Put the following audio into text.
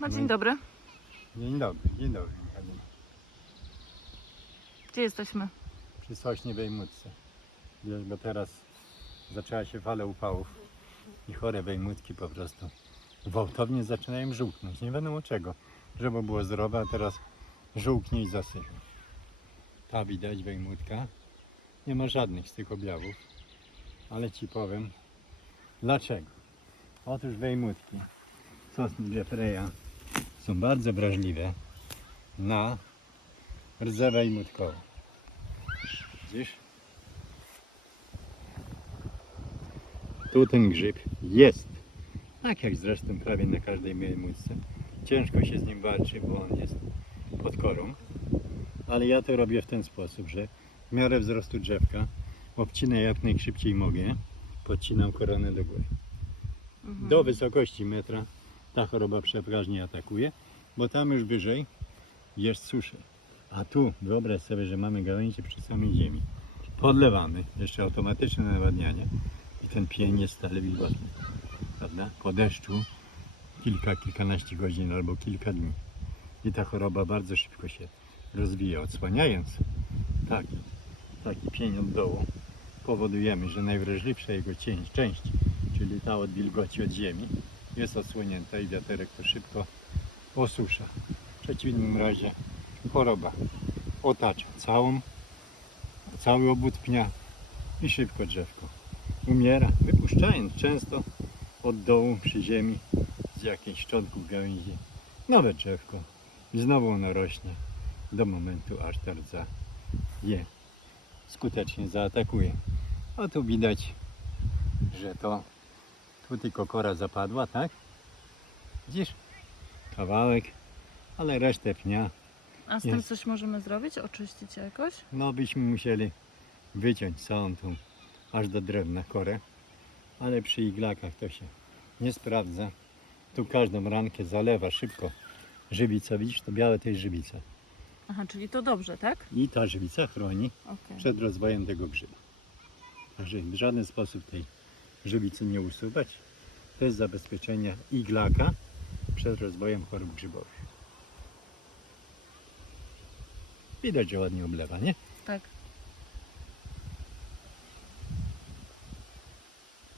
No No dzień dobry. Dzień dobry, dzień dobry. Pani. Gdzie jesteśmy? Przy Sośnie Wejmutce. Wiesz, Bo teraz zaczęła się fala upałów i chore wejmutki po prostu gwałtownie zaczynają żółknąć. Nie wiadomo czego. Żeby było zdrowe, a teraz żółknie i zasycha. Ta widać wejmutka. Nie ma żadnych z tych objawów. Ale Ci powiem dlaczego. Otóż wejmutki sosny Jeffreya są bardzo wrażliwe na rdze wejmutkową. Widzisz? Tu ten grzyb jest. Tak jak zresztą prawie na każdej wejmutce. Ciężko się z nim walczy, bo on jest pod korą. Ale ja to robię w ten sposób, że w miarę wzrostu drzewka obcinę jak najszybciej mogę. Podcinam koronę do góry. Mhm. Do wysokości metra ta choroba przeważnie atakuje, bo tam już wyżej jest suszy. A tu wyobraź sobie, że mamy gałęzie przy samej ziemi. Podlewamy, jeszcze automatyczne nawadnianie i ten pień jest stale wilgotny. Prawda? Po deszczu kilka, kilkanaście godzin albo kilka dni. I ta choroba bardzo szybko się rozwija, odsłaniając taki, taki pień od dołu powodujemy, że najwrażliwsza jego część, czyli ta od wilgoci od ziemi, jest odsłonięta i wiaterek to szybko osusza. W przeciwnym razie choroba otacza całą, cały obwód pnia i szybko drzewko umiera, wypuszczając często od dołu przy ziemi z jakichś szczątków gałęzi nowe drzewko i znowu ono rośnie do momentu, aż ta rdza je skutecznie zaatakuje. A tu widać, że to tu tylko kora zapadła, tak? Widzisz? Kawałek, ale resztę pnia, A z tym Jest. coś możemy zrobić? Oczyścić jakoś? no byśmy musieli wyciąć całą tą aż do drewna korę, ale przy iglakach to się nie sprawdza. Tu każdą rankę zalewa szybko żywica, widzisz, to białe to jest żywica. Aha, czyli to dobrze, tak? I ta żywica chroni Okej. przed rozwojem tego grzyba. Także w żaden sposób tej żywicy nie usuwać. To jest zabezpieczenie iglaka przed rozwojem chorób grzybowych. Widać, że ładnie oblewa, nie? Tak.